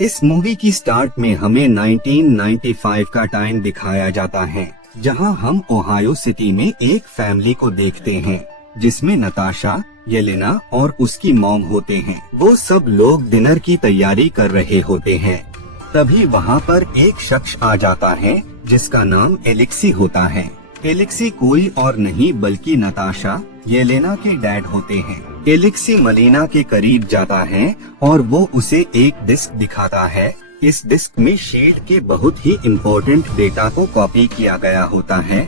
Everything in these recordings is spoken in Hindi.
इस मूवी की स्टार्ट में हमें 1995 का टाइम दिखाया जाता है, जहां हम ओहायो सिटी में एक फैमिली को देखते हैं जिसमें नताशा, येलेना और उसकी मॉम होते हैं। वो सब लोग डिनर की तैयारी कर रहे होते हैं। तभी वहाँ पर एक शख्स आ जाता है जिसका नाम एलेक्सी होता है। एलेक्सी कोई और नहीं बल्कि नताशा, येलेना के डैड होते हैं। एलेक्सी मलीना के करीब जाता है और वो उसे एक डिस्क दिखाता है। इस डिस्क में शील्ड के बहुत ही इम्पोर्टेंट डेटा को कॉपी किया गया होता है।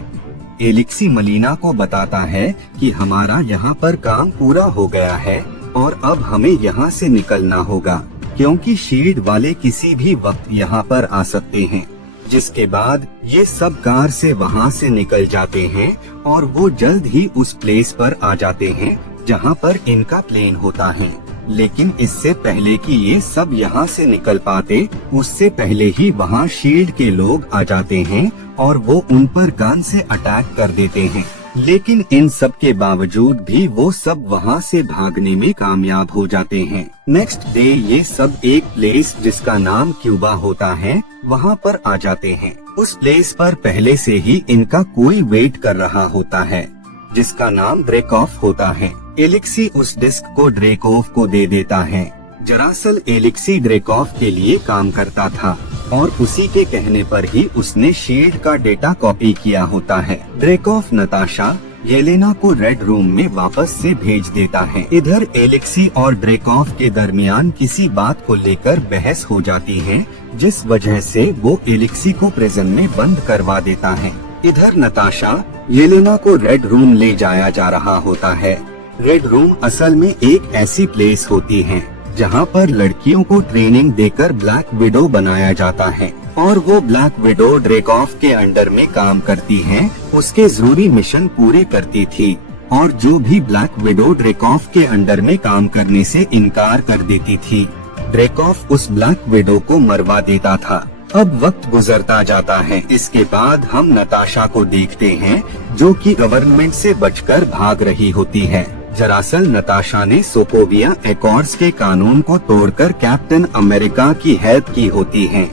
एलेक्सी मलीना को बताता है कि हमारा यहाँ पर काम पूरा हो गया है और अब हमें यहाँ से निकलना होगा, क्योंकि शील्ड वाले किसी भी वक्त यहाँ पर आ सकते हैं। जिसके बाद ये सब कार से वहाँ से निकल जाते हैं और वो जल्द ही उस प्लेस पर आ जाते हैं जहाँ पर इनका प्लेन होता है। लेकिन इससे पहले कि ये सब यहाँ से निकल पाते, उससे पहले ही वहाँ शील्ड के लोग आ जाते हैं और वो उन पर गन से अटैक कर देते हैं। लेकिन इन सब के बावजूद भी वो सब वहाँ से भागने में कामयाब हो जाते हैं। नेक्स्ट डे ये सब एक प्लेस जिसका नाम क्यूबा होता है वहाँ पर आ जाते हैं। उस प्लेस पर पहले से ही इनका कोई वेट कर रहा होता है जिसका नाम ड्रेकॉफ होता है। एलेक्सी उस डिस्क को ड्रेकॉफ को दे देता है। दरअसल एलेक्सी ड्रेकॉफ के लिए काम करता था और उसी के कहने पर ही उसने शील्ड का डेटा कॉपी किया होता है। ड्रेकॉफ नताशा, येलेना को रेड रूम में वापस से भेज देता है। इधर एलेक्सी और ड्रेकॉफ के दरमियान किसी बात को लेकर बहस हो जाती है, जिस वजह से वो एलेक्सी को प्रिजन में बंद करवा देता है। इधर नताशा, येलेना को रेड रूम ले जाया जा रहा होता है। रेड रूम असल में एक ऐसी प्लेस होती है जहाँ पर लड़कियों को ट्रेनिंग देकर ब्लैक विडो बनाया जाता है और वो ब्लैक विडो ड्रेकॉफ के अंडर में काम करती है, उसके जरूरी मिशन पूरे करती थी और जो भी ब्लैक विडो ड्रेकॉफ के अंडर में काम करने से इनकार कर देती थी, ड्रेकॉफ उस ब्लैक विडो को मरवा देता था। अब वक्त गुजरता जाता है। इसके बाद हम नताशा को देखते हैं जो कि गवर्नमेंट से बचकर भाग रही होती है। दरअसल नताशा ने सोकोविया एकॉर्ड्स के कानून को तोड़कर कैप्टन अमेरिका की हेल्प की होती है,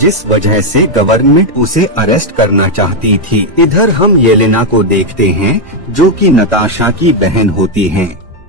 जिस वजह से गवर्नमेंट उसे अरेस्ट करना चाहती थी। इधर हम येलेना को देखते हैं जो कि नताशा की बहन होती है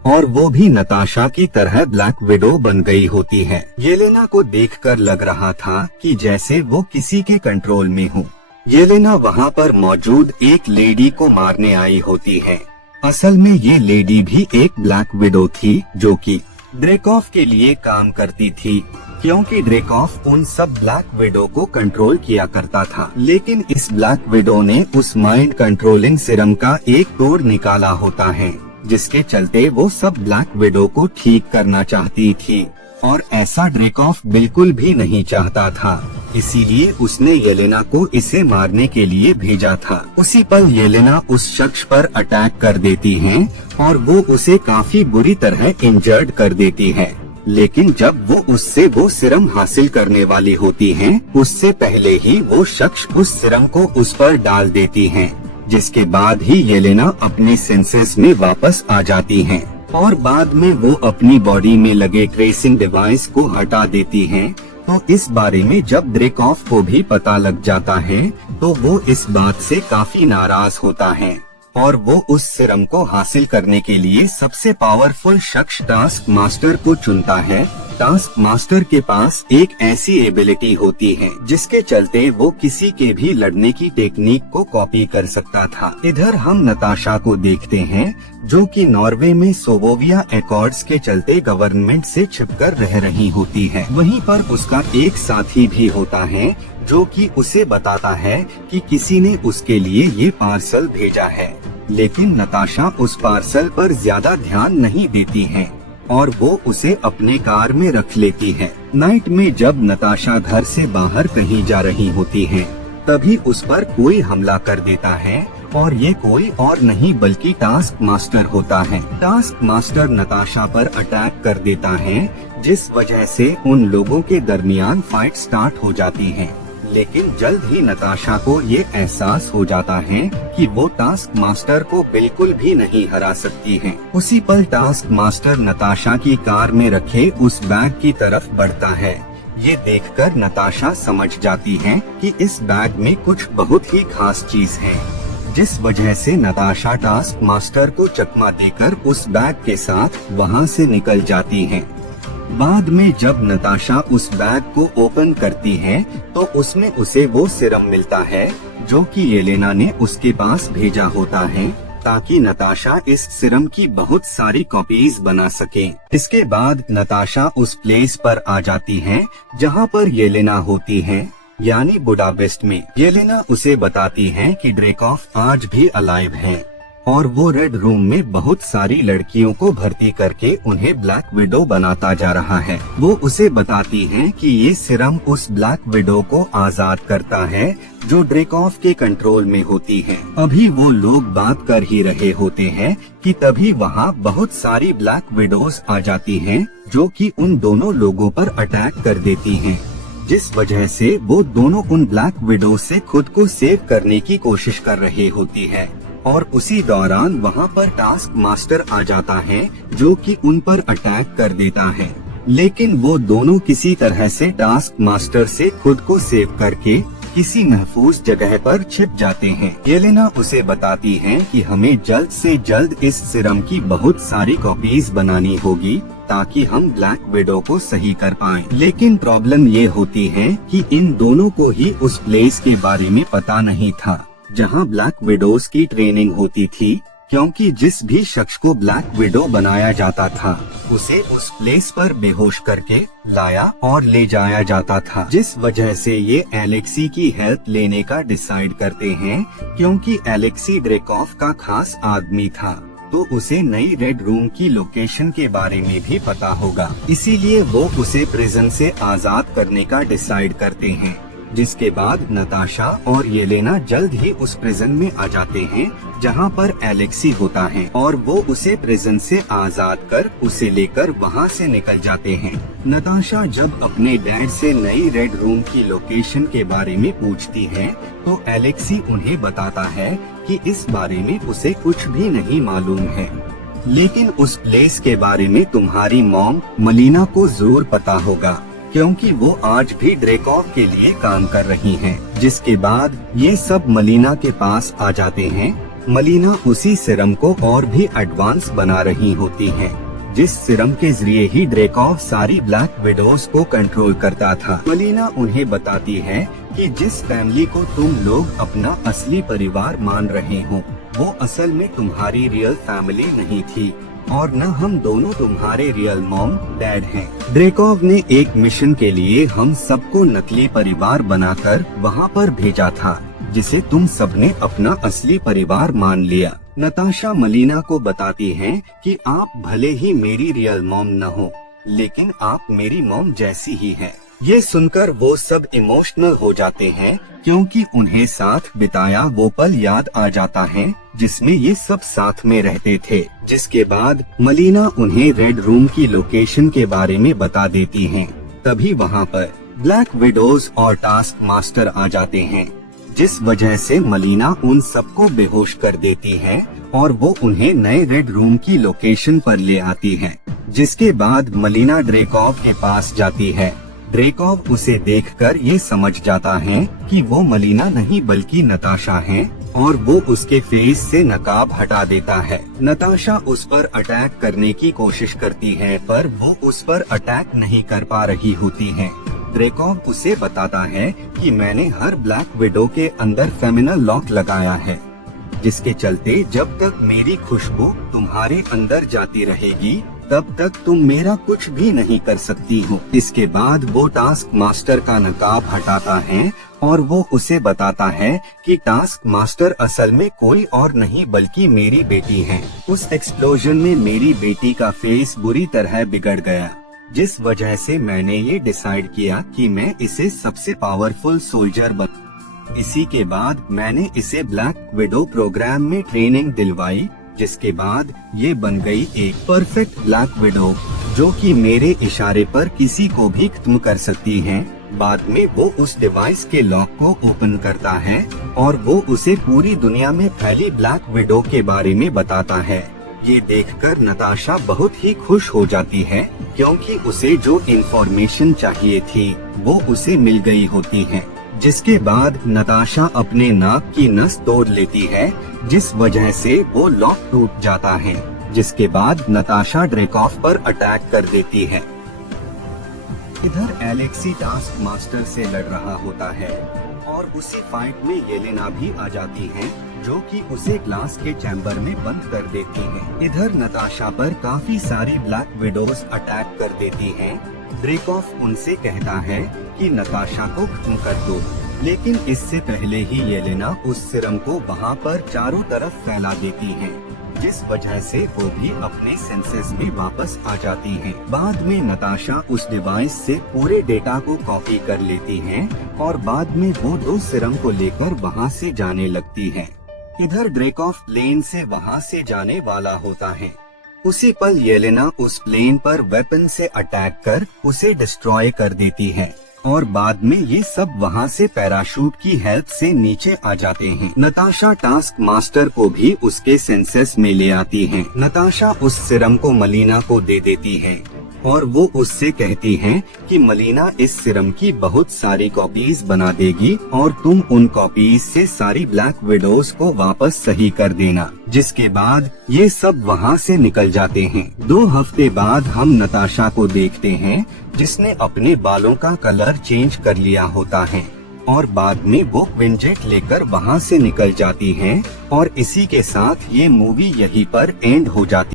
और वो भी नताशा की तरह ब्लैक विडो बन गई होती है। येलेना को देखकर लग रहा था कि जैसे वो किसी के कंट्रोल में हो। येलेना वहाँ पर मौजूद एक लेडी को मारने आई होती है। असल में ये लेडी भी एक ब्लैक विडो थी जो कि ड्रेकॉफ के लिए काम करती थी, क्योंकि ड्रेकॉफ उन सब ब्लैक विडो को कंट्रोल किया करता था। लेकिन इस ब्लैक विडो ने उस माइंड कंट्रोलिंग सिरम का एक तोड़ निकाला होता है, जिसके चलते वो सब ब्लैक विडो को ठीक करना चाहती थी और ऐसा ड्रेकॉफ बिल्कुल भी नहीं चाहता था। इसीलिए उसने येलेना को इसे मारने के लिए भेजा था। उसी पल येलेना उस शख्स पर अटैक कर देती है और वो उसे काफी बुरी तरह इंजर्ड कर देती है। लेकिन जब वो उससे वो सिरम हासिल करने वाली होती है, उससे पहले ही वो शख्स उस सिरम को उस पर डाल देती है, जिसके बाद ही येलेना अपने सेंसेस में वापस आ जाती हैं और बाद में वो अपनी बॉडी में लगे ट्रेसिंग डिवाइस को हटा देती हैं। तो इस बारे में जब ड्रेकॉफ को भी पता लग जाता है तो वो इस बात से काफी नाराज होता है और वो उस सिरम को हासिल करने के लिए सबसे पावरफुल शख्स टास्क मास्टर को चुनता है। टास्क मास्टर के पास एक ऐसी एबिलिटी होती है जिसके चलते वो किसी के भी लड़ने की टेक्निक को कॉपी कर सकता था। इधर हम नताशा को देखते हैं जो कि नॉर्वे में सोकोविया एकॉर्ड्स के चलते गवर्नमेंट से छिपकर रह रही होती है। वहीं पर उसका एक साथी भी होता है जो कि उसे बताता है कि किसी ने उसके लिए ये पार्सल भेजा है, लेकिन नताशा उस पार्सल पर ज्यादा ध्यान नहीं देती है और वो उसे अपने कार में रख लेती है। नाइट में जब नताशा घर से बाहर कहीं जा रही होती है, तभी उस पर कोई हमला कर देता है और ये कोई और नहीं बल्कि टास्क मास्टर होता है। टास्क मास्टर नताशा पर अटैक कर देता है, जिस वजह से उन लोगों के दरमियान फाइट स्टार्ट हो जाती है। लेकिन जल्द ही नताशा को ये एहसास हो जाता है कि वो टास्क मास्टर को बिल्कुल भी नहीं हरा सकती है। उसी पल टास्क मास्टर नताशा की कार में रखे उस बैग की तरफ बढ़ता है, ये देखकर नताशा समझ जाती है कि इस बैग में कुछ बहुत ही खास चीज है, जिस वजह से नताशा टास्क मास्टर को चकमा देकर उस बैग के साथ वहां से निकल जाती है। बाद में जब नताशा उस बैग को ओपन करती है तो उसमें उसे वो सिरम मिलता है जो कि येलेना ने उसके पास भेजा होता है, ताकि नताशा इस सिरम की बहुत सारी कॉपीज बना सके। इसके बाद नताशा उस प्लेस पर आ जाती है जहाँ पर येलेना होती है, यानी बुडापेस्ट में। येलेना उसे बताती है कि ड्रेकॉफ आज भी अलाइव है और वो रेड रूम में बहुत सारी लड़कियों को भर्ती करके उन्हें ब्लैक विडो बनाता जा रहा है। वो उसे बताती है कि ये सिरम उस ब्लैक विडो को आजाद करता है जो ड्रेकॉफ के कंट्रोल में होती है। अभी वो लोग बात कर ही रहे होते हैं कि तभी वहाँ बहुत सारी ब्लैक विडोज आ जाती हैं जो कि उन दोनों लोगों पर अटैक कर देती हैं, जिस वजह से वो दोनों उन ब्लैक विडो से खुद को सेव करने की कोशिश कर रही होती है। और उसी दौरान वहाँ पर टास्क मास्टर आ जाता है जो कि उन पर अटैक कर देता है, लेकिन वो दोनों किसी तरह से टास्क मास्टर से खुद को सेव करके किसी महफूज जगह पर छिप जाते हैं। येलेना उसे बताती है कि हमें जल्द से जल्द इस सिरम की बहुत सारी कॉपीज बनानी होगी ताकि हम ब्लैक विडो को सही कर पाएं। लेकिन प्रॉब्लम ये होती है कि इन दोनों को ही उस प्लेस के बारे में पता नहीं था जहां ब्लैक विडोज की ट्रेनिंग होती थी, क्योंकि जिस भी शख्स को ब्लैक विडो बनाया जाता था उसे उस प्लेस पर बेहोश करके लाया और ले जाया जाता था, जिस वजह से ये एलेक्सी की हेल्प लेने का डिसाइड करते हैं। क्योंकि एलेक्सी ड्रेकॉफ का खास आदमी था तो उसे नई रेड रूम की लोकेशन के बारे में भी पता होगा, इसीलिए वो उसे प्रिजन से आजाद करने का डिसाइड करते हैं। जिसके बाद नताशा और येलेना जल्द ही उस प्रिजन में आ जाते हैं जहां पर एलेक्सी होता है और वो उसे प्रिजन से आजाद कर उसे लेकर वहां से निकल जाते हैं। नताशा जब अपने डैड से नई रेड रूम की लोकेशन के बारे में पूछती है तो एलेक्सी उन्हें बताता है कि इस बारे में उसे कुछ भी नहीं मालूम है, लेकिन उस प्लेस के बारे में तुम्हारी मॉम मलीना को जरूर पता होगा, क्योंकि वो आज भी ड्रेकॉफ के लिए काम कर रही हैं। जिसके बाद ये सब मलीना के पास आ जाते हैं। मलीना उसी सिरम को और भी एडवांस बना रही होती हैं, जिस सिरम के जरिए ही ड्रेकॉफ सारी ब्लैक विडोज को कंट्रोल करता था। मलीना उन्हें बताती है कि जिस फैमिली को तुम लोग अपना असली परिवार मान रहे हो वो असल में तुम्हारी रियल फैमिली नहीं थी और न हम दोनों तुम्हारे रियल मॉम डैड हैं। ड्रेकॉफ ने एक मिशन के लिए हम सबको नकली परिवार बनाकर वहाँ पर भेजा था, जिसे तुम सबने अपना असली परिवार मान लिया। नताशा मलीना को बताती हैं कि आप भले ही मेरी रियल मॉम न हो, लेकिन आप मेरी मॉम जैसी ही हैं। ये सुनकर वो सब इमोशनल हो जाते हैं, क्योंकि उन्हें साथ बिताया वो पल याद आ जाता है जिसमें ये सब साथ में रहते थे। जिसके बाद मलीना उन्हें रेड रूम की लोकेशन के बारे में बता देती हैं। तभी वहाँ पर ब्लैक विडोज और टास्क मास्टर आ जाते हैं, जिस वजह से मलीना उन सबको बेहोश कर देती है और वो उन्हें नए रेड रूम की लोकेशन पर ले आती है। जिसके बाद मलीना ड्रेकॉफ के पास जाती है। ड्रेकॉफ उसे देखकर ये समझ जाता है कि वो मलीना नहीं बल्कि नताशा है और वो उसके फेस से नकाब हटा देता है। नताशा उस पर अटैक करने की कोशिश करती है पर वो उस पर अटैक नहीं कर पा रही होती है। ड्रेकॉफ उसे बताता है कि मैंने हर ब्लैक विडो के अंदर फेमिनल लॉक लगाया है, जिसके चलते जब तक मेरी खुशबू तुम्हारे अंदर जाती रहेगी तब तक तुम मेरा कुछ भी नहीं कर सकती हो। इसके बाद वो टास्क मास्टर का नकाब हटाता है और वो उसे बताता है कि टास्क मास्टर असल में कोई और नहीं बल्कि मेरी बेटी है। उस एक्सप्लोजन में मेरी बेटी का फेस बुरी तरह बिगड़ गया, जिस वजह से मैंने ये डिसाइड किया कि मैं इसे सबसे पावरफुल सोल्जर बन। इसी के बाद मैंने इसे ब्लैक विडो प्रोग्राम में ट्रेनिंग दिलवाई, जिसके बाद ये बन गई एक परफेक्ट ब्लैक विडो जो कि मेरे इशारे पर किसी को भी खत्म कर सकती है। बाद में वो उस डिवाइस के लॉक को ओपन करता है और वो उसे पूरी दुनिया में फैली ब्लैक विडो के बारे में बताता है। ये देखकर नताशा बहुत ही खुश हो जाती है, क्योंकि उसे जो इन्फॉर्मेशन चाहिए थी वो उसे मिल गई होती है। जिसके बाद नताशा अपने नाक की नस तोड़ लेती है, जिस वजह से वो लॉक टूट जाता है। जिसके बाद नताशा ड्रेकॉफ पर अटैक कर देती है। इधर एलेक्सी टास्क मास्टर से लड़ रहा होता है और उसी फाइट में येलेना भी आ जाती है, जो कि उसे ग्लास के चैम्बर में बंद कर देती है। इधर नताशा पर काफी सारी ब्लैक विडोज अटैक कर देती हैं। ड्रेकॉफ उनसे कहता है कि नताशा को खत्म कर दो, लेकिन इससे पहले ही येलेना उस सिरम को वहाँ पर चारों तरफ फैला देती है, जिस वजह से वो भी अपने सेंसेस में वापस आ जाती हैं। बाद में नताशा उस डिवाइस से पूरे डेटा को कॉपी कर लेती हैं और बाद में वो 2 सिरम को लेकर वहाँ से जाने लगती है। इधर ड्रेकॉफ प्लेन से वहाँ से जाने वाला होता है। उसी पल येलेना उस प्लेन पर वेपन से अटैक कर उसे डिस्ट्रॉय कर देती है और बाद में ये सब वहाँ से पैराशूट की हेल्प से नीचे आ जाते हैं। नताशा टास्क मास्टर को भी उसके सेंसेस में ले आती है। नताशा उस सिरम को मलीना को दे देती है और वो उससे कहती है कि मलीना इस सिरम की बहुत सारी कॉपीज बना देगी और तुम उन कॉपीज से सारी ब्लैक विडोज को वापस सही कर देना। जिसके बाद ये सब वहाँ से निकल जाते हैं। 2 हफ्ते बाद हम नताशा को देखते हैं, जिसने अपने बालों का कलर चेंज कर लिया होता है और बाद में वो क्विंजेट लेकर वहाँ से निकल जाती है और इसी के साथ ये मूवी यहीं पर एंड हो जाती है।